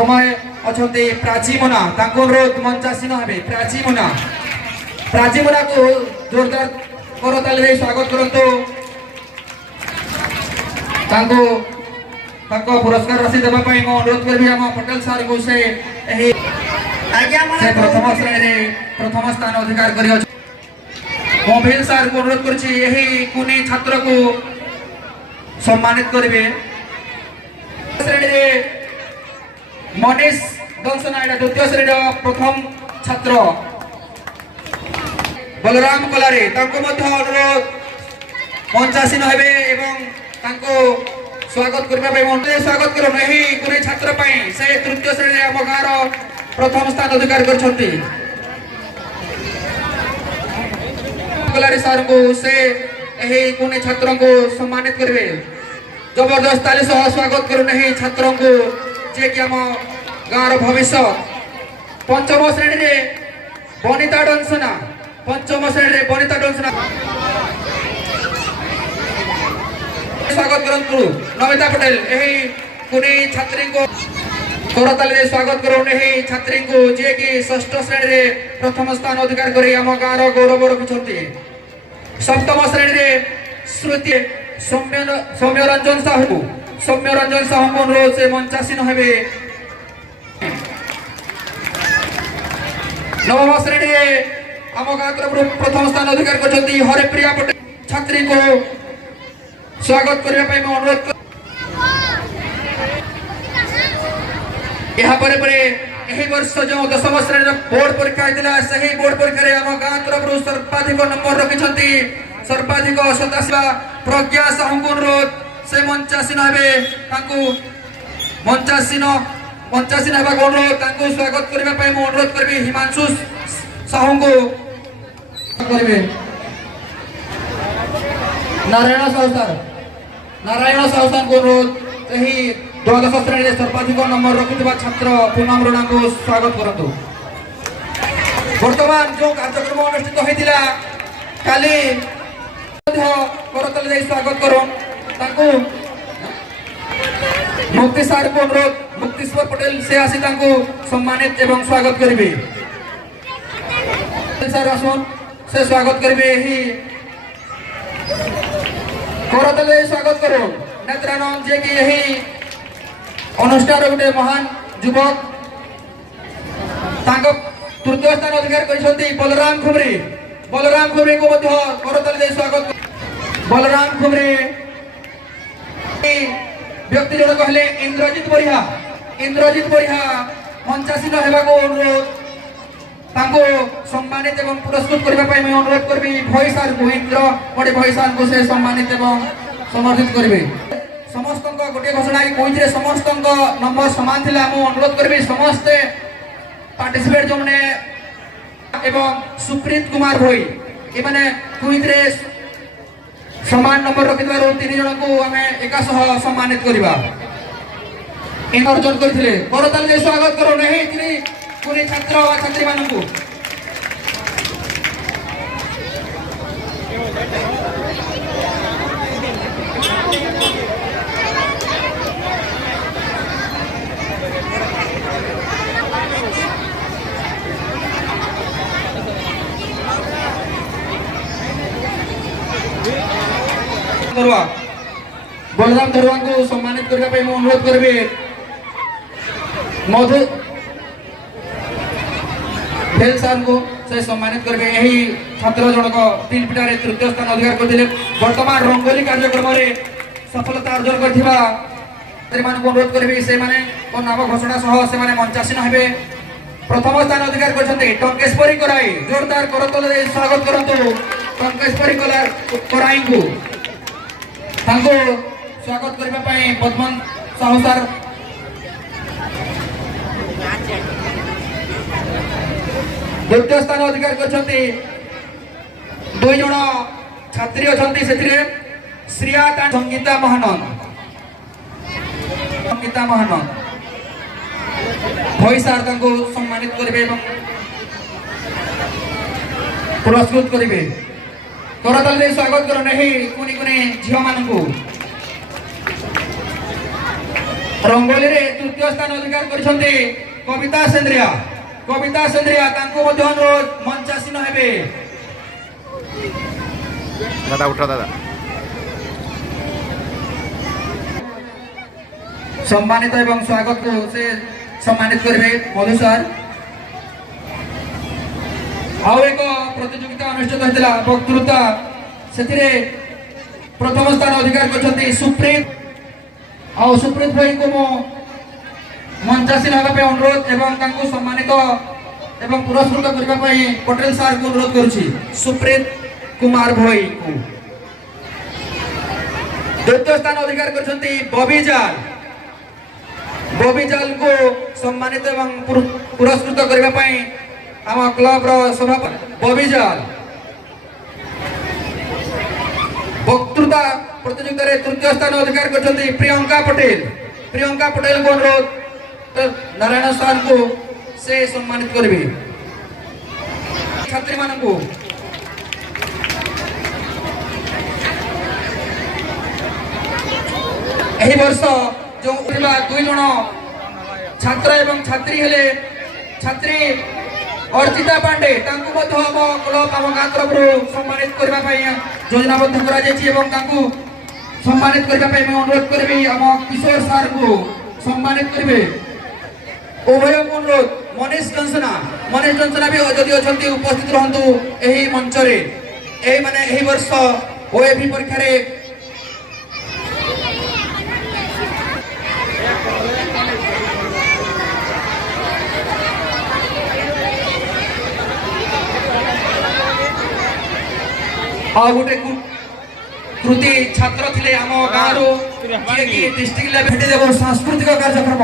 समय अछते प्राची मुना ताको अनुरोध मंचासीन हेबे प्राची मुना को जोरदार करताली रे स्वागत करंतु ताको ताको पुरस्कार राशि देबा पई मो अनुरोध करबी हम पटेल सर को से एही आज्ञा से प्रथम श्रेणी रे प्रथम स्थान अधिकार करियो मोबिल सर को अनुरोध करछि एही कुनी छात्र को सम्मानित करिवे श्रेणी रे मनीष दंसनाइडा द्वितीय श्रेणी प्रथम छात्र बलराम कलारे ताको मध्य अनुरोध मंचासीन हेबे एवं ताको स्वागत करबा पई मन्ते स्वागत करो नहीं कुनी छात्र पई से तृतीय श्रेणी हम गार प्रथम स्थान अधिकार करछंती कलारे सर को से एही कुनी छात्रों को सम्मानित करबे जबरदस्त ताली सह स्वागत करो नहीं छात्रों को जे कि हम गाँव भविष्य पंचम श्रेणी रे बनिता डंसना पंचम श्रेणी रे बनिता डंसना स्वागत करंतु नमिता पटेल एही कुनी छात्री को करताली रे स्वागत करो नहीं छात्री को जे कि षष्ठ श्रेणी रे प्रथम स्थान अधिकार करी हम गाँव गौरव रखिछंती सप्तम श्रेणी रे श्रुति सौम्य रंजन साहू को अनुरोध से मंचासीन हेबे नवम श्रेणी रे आम गाँव तरफ प्रथम स्थान अधिकार करछंती हरिप्रिया पटेल छात्री को स्वागत करबा पई मैं अनुरोध यहाँ पर एही वर्ष जो दशम श्रेणी बोर्ड परीक्षा होता सही बोर्ड परीक्षा रे आम गाँव तरफ सर्वाधिक नंबर रखिछंती सर्वाधिक 87 प्रज्ञा साहू को अनुरोध से मंचासीन हेबे तांको मंचासीन हेबा को अनुरोध तांको स्वागत करबा पई मैं अनुरोध करबी हिमांशु साहू को करबे नारायण साहू को अनुरोध एही द्वादश श्रेणी रे सर्वाधिक नंबर रखिथिबा छात्र पूनम रणा को स्वागत करंतु वर्तमान जो कार्यक्रम अनुष्ठित होइतिला काली करतले जाई स्वागत करो तांको मुक्ति सर को अनुरोध मुक्तिश्वर पटेल से आसी तांको सम्मानित एवं स्वागत करिवे सर आसुन से स्वागत करिवे ही करतले स्वागत करो नेत्रानंद जे कि यही अनुष्ठान गोटे महान युवक तांको तृतीय स्थान अधिकार करिसंती बलराम खुमरी को मध्य करतले स्वागत बलराम खुमरी व्यक्ति जन कहले इंद्रजीत बरिहा मंचासीन हेबा को अनुरोध तांको सम्मानित एवं पुरस्कृत करबा पई मैं अनुरोध करबी भई सर को इंद्र बडे भई सर को से सम्मानित एवं समर्थित करबे समस्त गोटे घोषणा कोइथरे समस्त नंबर समान थिला हम अनुरोध करबी समस्त पार्टिसिपेट जो माने एवं सुप्रीत कुमार भई ए माने कोइथरे समान नंबर रखिबार तीन जन को हमें एकासह सम्मानित करबा इन अर्जन करथिले करताल जे स्वागत करो नहीं इतनी कोनी छात्र वा छात्री मानन को बलराम धरुआ को सम्मानित करबा पई मैं अनुरोध करबे मधु भेल सर को से सम्मानित करबे एही छात्र जनक तीन पिटारे तृतीय स्थान अधिकार करथिले वर्तमान रंगोली कार्यक्रम रे सफलता अर्जन करथिबा मान को अनुरोध करबे से माने को नाम घोषणा सह से माने मंचासीन हेबे प्रथम स्थान अधिकार करछन्ते टंकेश्वरी कराई जोरदार करतल स्वागत करंतु टंकेश्वरी कराई को तांको स्वागत करबा पई पद्मन साहू सर द्वितीय स्थान अधिकार करछन्ती दुई जण छात्री अछन्ती सेथिरे श्रिया संगीता महानंद भई सर तांको सम्मानित करबे एवं पुरस्कृत करिवे करताल दे स्वागत करो नहीं कुनी कुनी झियो मानकू रंगोली रे तृतीय स्थान अधिकार करछन्ते कविता सेंद्रिया। कविता सेंद्रिया तांको मध्य अनुरोध मंचासीन हेबे। दादा उठो दादा। सम्मानित एवं स्वागत को से सम्मानित करिवे मधु सर। आउ एक प्रतियोगिता अनुष्ठित होइतिला वक्तृता सेतिरे प्रथम स्थान अधिकार करछन्ते सुप्रीत। आउ सुप्रीत भाई को मो मंचासीन हेबा पे अनुरोध एवं तांको सम्मानित एवं पुरस्कृत करबा पई पटेल सर को अनुरोध करूछि। सुप्रीत कुमार भाई को द्वितीय स्थान अधिकार करछन्ते बबी जाल। बबी जाल को सम्मानित एवं पुरस्कृत करबा पई आम क्लब रो सभापति बबी जाल। वक्तृता प्रतियोगिता रे तृतीय स्थान अधिकार करछन्ते प्रियंका पटेल। प्रियंका पटेल को अनुरोध तो नारायण सर को से सम्मानित करबे। छात्री मान को एही वर्ष जो दुई जन छात्र एवं छात्री हेले छात्री अर्चिता पांडे तांको मध्य हम क्लब आम गाँ तरफ सम्मानित करबा पई योजनाबद्ध करा जायछि एवं तांको सम्मानित करबा पई मैं अनुरोध करबी आम किशोर सर को सम्मानित करबे। उभय अनुरोध मनीष कंसना भी जदि अछंती उपस्थित रहंतु एही मंच रे। एही माने एही वर्ष ओएबी परीक्षा रे आ गोटे कृति छात्र थिले आम गाँव डिस्ट्रिक्ट लेवल सांस्कृतिक कार्यक्रम।